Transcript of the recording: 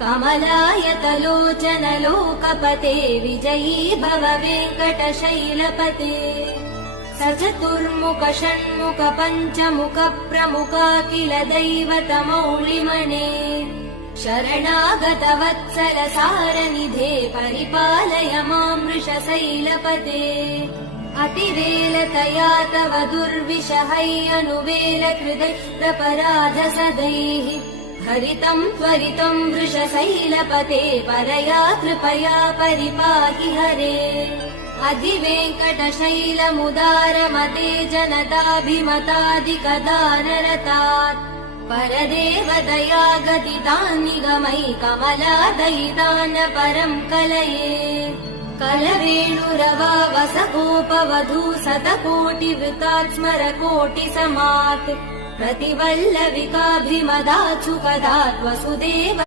कमलायतलोचन लोकपते विजयी भव वेङ्कटशैलपते स चतुर्मुख षण्मुख पञ्चमुख प्रमुखाखिल दैवतमौलिमने शरणागत वत्सल सारनिधे परिपालय मां वृषशैलपते अतिवेलतया तव दुर्विषहैरनुवेल कृतैरपराध सदैः हरितं त्वरितं वृषशैलपते परया कृपया परिपाहि हरे अधिवेङ्कटशैलमुदारमते जनताभिमतादिकदानरतात् परदेवदया गदितान्निगमै कमलादयितान परं कलये कलवेणुरवा वसगोपवधू शतकोटिवृतात् स्मरकोटिसमात् प्रतिवल्लविकाभिमदात् सुखदात् वसुदेव